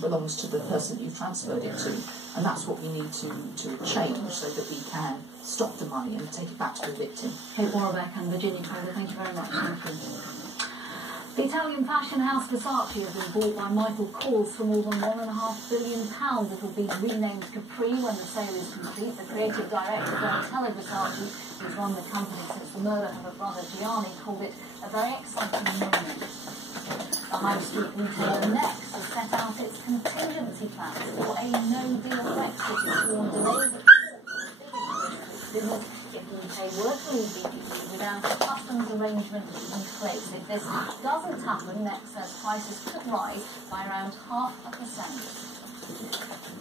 belongs to the person that you've transferred it to, and that's what we need to change so that we can stop the money and take it back to the victim. Kate Warbeck and Virginia Toder, thank you very much. Thank you. The Italian fashion house Versace has been bought by Michael Kors for more than £1.5 billion. It will be renamed Capri when the sale is complete. The creative director, Donatella Versace, who's run the company since the murder of her brother Gianni, called it a very exciting moment. The high street retailer Next has set out its contingency plans for a no-deal Brexit with sworn delays business if the UK were to leave the EU without a customs arrangement in place. If this doesn't happen, Next says prices could rise by around 0.5%.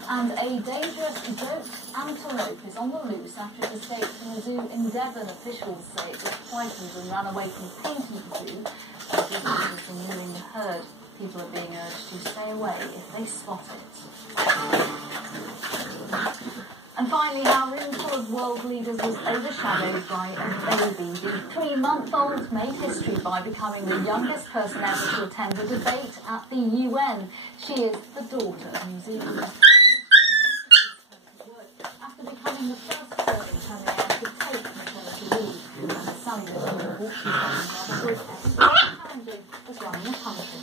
And a dangerous goat antelope is on the loose after it escaped from a zoo in Devon. Officials say it was frightened and ran away from Pinky Zoo. Visitors from nearing the herd. People are being urged to stay away if they spot it. And finally, our room full of world leaders was overshadowed by a baby. The 3-month-old made history by becoming the youngest person ever to attend a debate at the UN. She is the daughter of New Zealand. After becoming the first serving premier to take maternity leave, and the son of was running the country.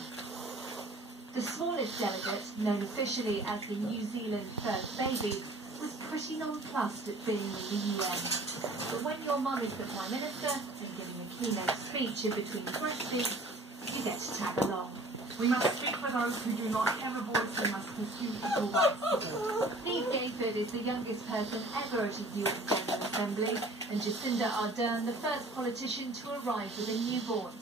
The smallest delegate, known officially as the New Zealand first baby, was pretty nonplussed at being in the UN. But when your mum is the Prime Minister and giving a keynote speech in between questions, you get to tag along. We must speak for those who do not have a voice. We must pursue equal rights. Steve Gayford is the youngest person ever at a UN General Assembly, and Jacinda Ardern the first politician to arrive with a newborn.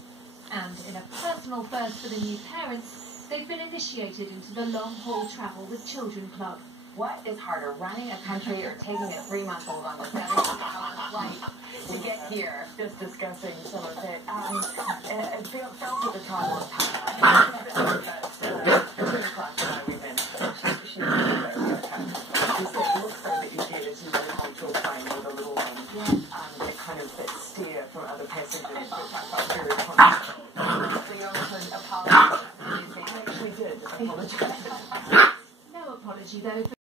And in a personal first for the new parents, they've been initiated into the long-haul travel with Children Club. What is harder, running a country or taking a 3-month-old on a 7-hour flight to get here? Just discussing some of it. It felt at the time was the class that we've been. She said, it looks like that you did it. She's very cultural plane with a little that kind of steer from other passengers. Which I felt very conscious. The owner apologized. They actually did apologize. No apology though.